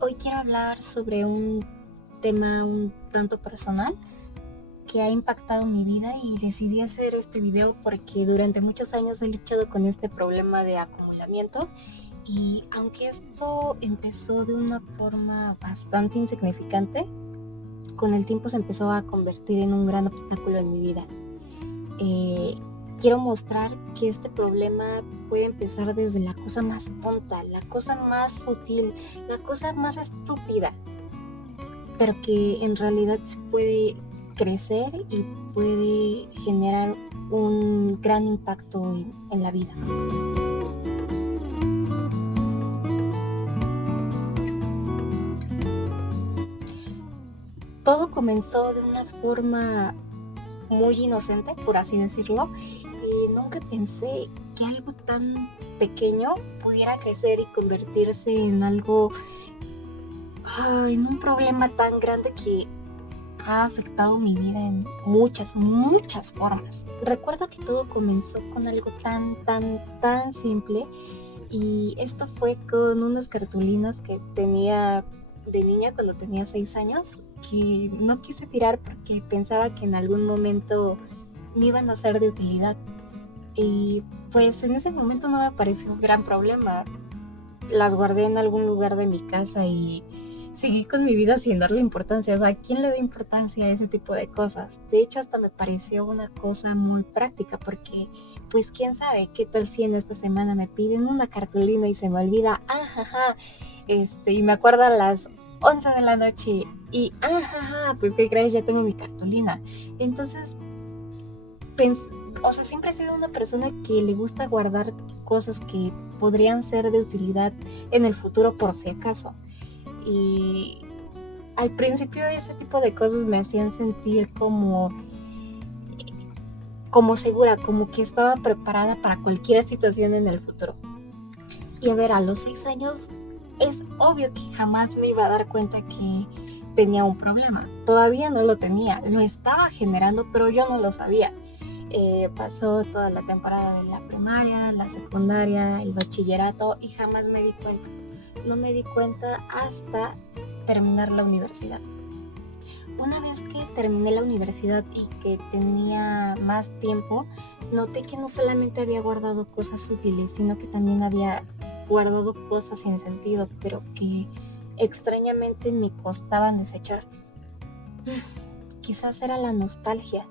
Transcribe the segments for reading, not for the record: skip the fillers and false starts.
Hoy quiero hablar sobre un tema un tanto personal que ha impactado mi vida y decidí hacer este video porque durante muchos años he luchado con este problema de acumulamiento y aunque esto empezó de una forma bastante insignificante, con el tiempo se empezó a convertir en un gran obstáculo en mi vida. Eh, Quiero mostrar que este problema puede empezar desde la cosa más tonta, la cosa más sutil, la cosa más estúpida, pero que en realidad se puede crecer y puede generar un gran impacto en la vida. Todo comenzó de una forma muy inocente, por así decirlo, y nunca pensé que algo tan pequeño pudiera crecer y convertirse en algo, en un problema tan grande que ha afectado mi vida en muchas formas. Recuerdo que todo comenzó con algo tan simple, y esto fue con unas cartulinas que tenía de niña cuando tenía 6 años, que no quise tirar porque pensaba que en algún momento me iban a ser de utilidad. Y pues en ese momento no me pareció un gran problema. Las guardé en algún lugar de mi casa y seguí con mi vida sin darle importancia. O sea, ¿quién le da importancia a ese tipo de cosas? De hecho, hasta me pareció una cosa muy práctica porque, pues, quién sabe, qué tal si en esta semana me piden una cartulina y se me olvida, y me acuerdo a las 11 de la noche y, pues, ¿qué crees? Ya tengo mi cartulina. Entonces, siempre he sido una persona que le gusta guardar cosas que podrían ser de utilidad en el futuro por si acaso. Y al principio ese tipo de cosas me hacían sentir como segura, como que estaba preparada para cualquier situación en el futuro. Y a ver, a los 6 años es obvio que jamás me iba a dar cuenta que tenía un problema. Todavía no lo tenía, lo estaba generando, pero yo no lo sabía. Pasó toda la temporada de la primaria, la secundaria, el bachillerato y jamás me di cuenta. No me di cuenta hasta terminar la universidad. Una vez que terminé la universidad y que tenía más tiempo, noté que no solamente había guardado cosas útiles, sino que también había guardado cosas sin sentido, pero que extrañamente me costaban desechar. Quizás era la nostalgia,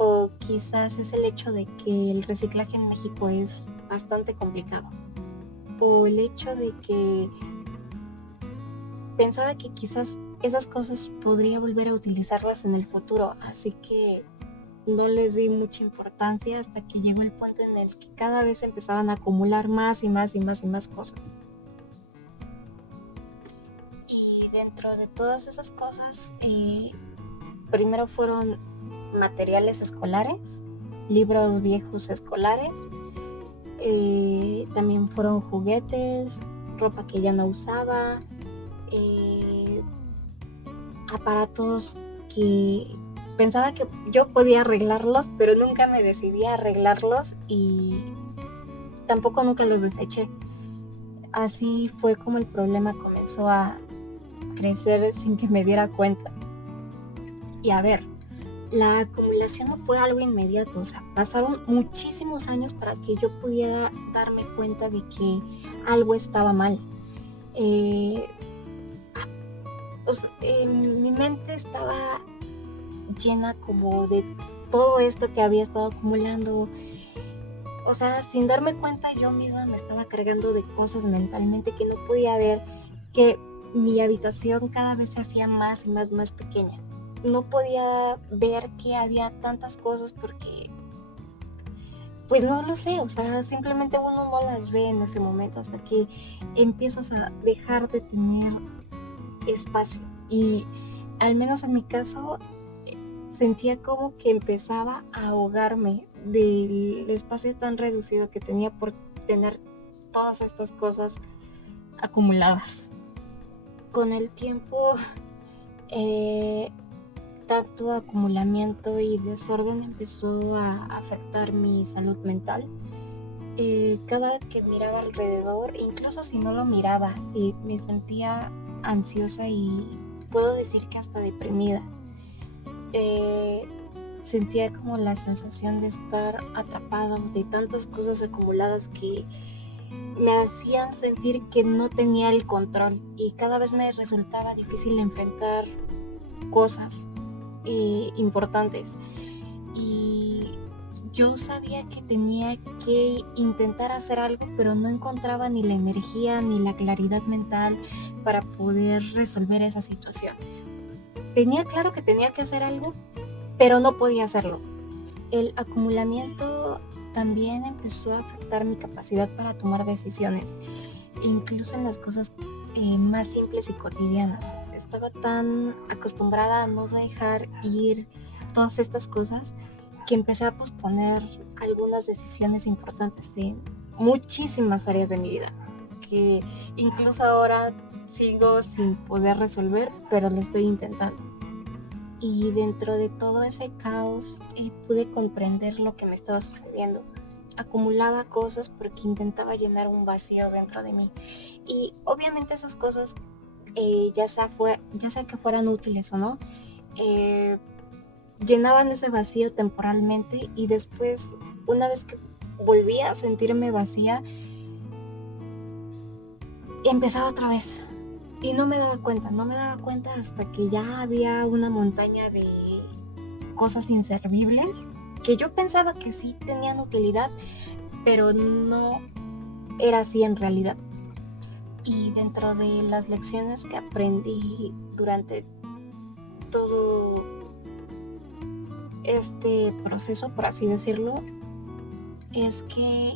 o quizás es el hecho de que el reciclaje en México es bastante complicado, o el hecho de que pensaba que quizás esas cosas podría volver a utilizarlas en el futuro, así que no les di mucha importancia hasta que llegó el punto en el que cada vez empezaban a acumular más y más cosas. Y dentro de todas esas cosas, primero fueron materiales escolares, libros viejos escolares, también fueron juguetes, ropa que ya no usaba, aparatos que pensaba que yo podía arreglarlos, pero nunca me decidí a arreglarlos y tampoco nunca los deseché. Así fue como el problema comenzó a crecer sin que me diera cuenta. Y a ver, la acumulación no fue algo inmediato, o sea, pasaron muchísimos años para que yo pudiera darme cuenta de que algo estaba mal. Mi mente estaba llena como de todo esto que había estado acumulando. O sea, sin darme cuenta yo misma me estaba cargando de cosas mentalmente que no podía ver, que mi habitación cada vez se hacía más y más pequeña. No podía ver que había tantas cosas porque, pues no lo sé, o sea, simplemente uno no las ve en ese momento hasta que empiezas a dejar de tener espacio. Y al menos en mi caso, sentía como que empezaba a ahogarme del espacio tan reducido que tenía por tener todas estas cosas acumuladas. Con el tiempo, tanto acumulamiento y desorden empezó a afectar mi salud mental. Cada que miraba alrededor, incluso si no lo miraba, me sentía ansiosa y puedo decir que hasta deprimida. Sentía como la sensación de estar atrapada de tantas cosas acumuladas que me hacían sentir que no tenía el control, y cada vez me resultaba difícil enfrentar cosas importantes, y yo sabía que tenía que intentar hacer algo, pero no encontraba ni la energía ni la claridad mental para poder resolver esa situación. Tenía claro que tenía que hacer algo, pero no podía hacerlo. El acumulamiento también empezó a afectar mi capacidad para tomar decisiones, incluso en las cosas más simples y cotidianas. Estaba tan acostumbrada a no dejar ir todas estas cosas que empecé a posponer algunas decisiones importantes en muchísimas áreas de mi vida, que incluso ahora sigo sin poder resolver, pero lo estoy intentando. Y dentro de todo ese caos pude comprender lo que me estaba sucediendo. Acumulaba cosas porque intentaba llenar un vacío dentro de mí, y obviamente esas cosas, ya sea que fueran útiles o no, llenaban ese vacío temporalmente, y después, una vez que volvía a sentirme vacía, empezaba otra vez. Y no me daba cuenta hasta que ya había una montaña de cosas inservibles que yo pensaba que sí tenían utilidad, pero no era así en realidad. Y dentro de las lecciones que aprendí durante todo este proceso, por así decirlo, es que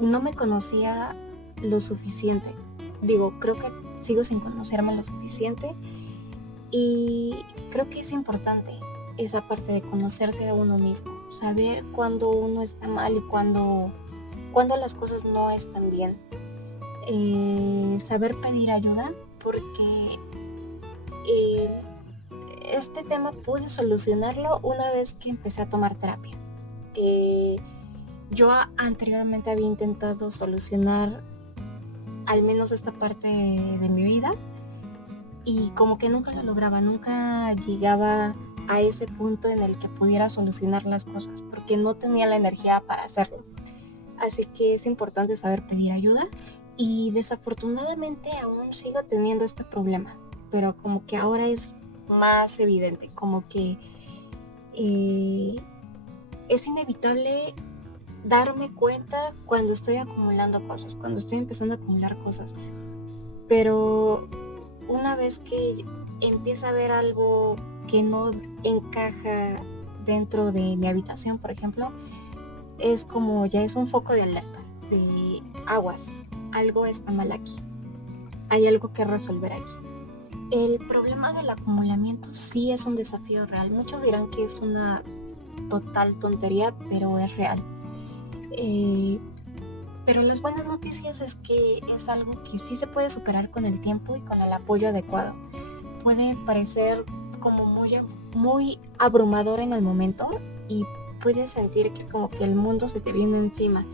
no me conocía lo suficiente. Creo que sigo sin conocerme lo suficiente, y creo que es importante esa parte de conocerse a uno mismo, saber cuándo uno está mal y cuándo las cosas no están bien. Saber pedir ayuda, porque este tema pude solucionarlo una vez que empecé a tomar terapia. Yo anteriormente había intentado solucionar al menos esta parte de mi vida, y como que nunca lo lograba, nunca llegaba a ese punto en el que pudiera solucionar las cosas, porque no tenía la energía para hacerlo. Así que es importante saber pedir ayuda, y desafortunadamente aún sigo teniendo este problema, pero como que ahora es más evidente, como que es inevitable darme cuenta cuando estoy acumulando cosas, cuando estoy empezando a acumular cosas. Pero una vez que empieza a ver algo que no encaja dentro de mi habitación, por ejemplo, es como ya es un foco de alerta, de aguas, algo está mal aquí, hay algo que resolver aquí. El problema del acumulamiento sí es un desafío real. Muchos dirán que es una total tontería, pero es real. Pero las buenas noticias es que es algo que sí se puede superar con el tiempo y con el apoyo adecuado. Puede parecer como muy abrumador en el momento, y puedes sentir que como que el mundo se te viene encima,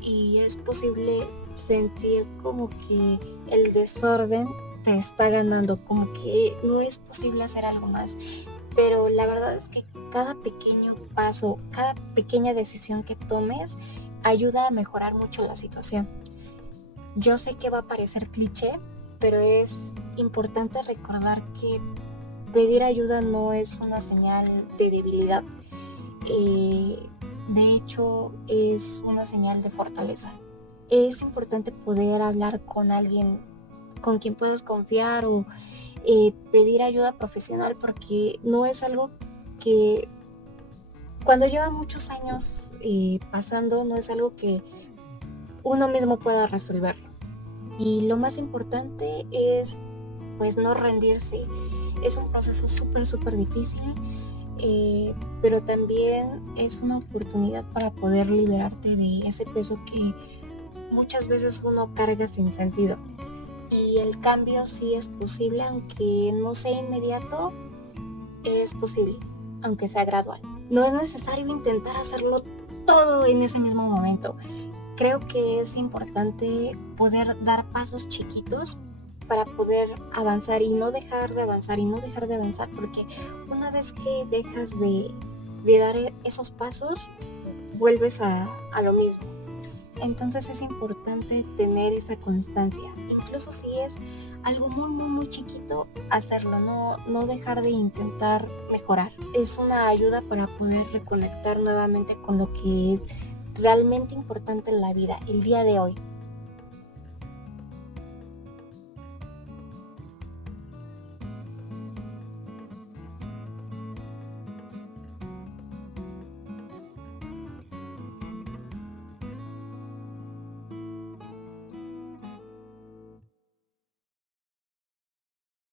y es posible sentir como que el desorden te está ganando, como que no es posible hacer algo más. Pero la verdad es que cada pequeño paso, cada pequeña decisión que tomes ayuda a mejorar mucho la situación. Yo sé que va a parecer cliché, pero es importante recordar que pedir ayuda no es una señal de debilidad. De hecho, es una señal de fortaleza. Es importante poder hablar con alguien con quien puedas confiar, o pedir ayuda profesional, porque no es algo que cuando lleva muchos años pasando, no es algo que uno mismo pueda resolverlo. Y lo más importante es pues no rendirse. Es un proceso súper difícil, pero también es una oportunidad para poder liberarte de ese peso que muchas veces uno carga sin sentido. Y el cambio sí es posible, aunque no sea inmediato, es posible, aunque sea gradual. No es necesario intentar hacerlo todo en ese mismo momento. Creo que es importante poder dar pasos chiquitos para poder avanzar y no dejar de avanzar y no dejar de avanzar, porque una vez que dejas de dar esos pasos, vuelves a lo mismo. Entonces es importante tener esa constancia, incluso si es algo muy, muy, muy chiquito, hacerlo, no dejar de intentar mejorar. Es una ayuda para poder reconectar nuevamente con lo que es realmente importante en la vida, el día de hoy.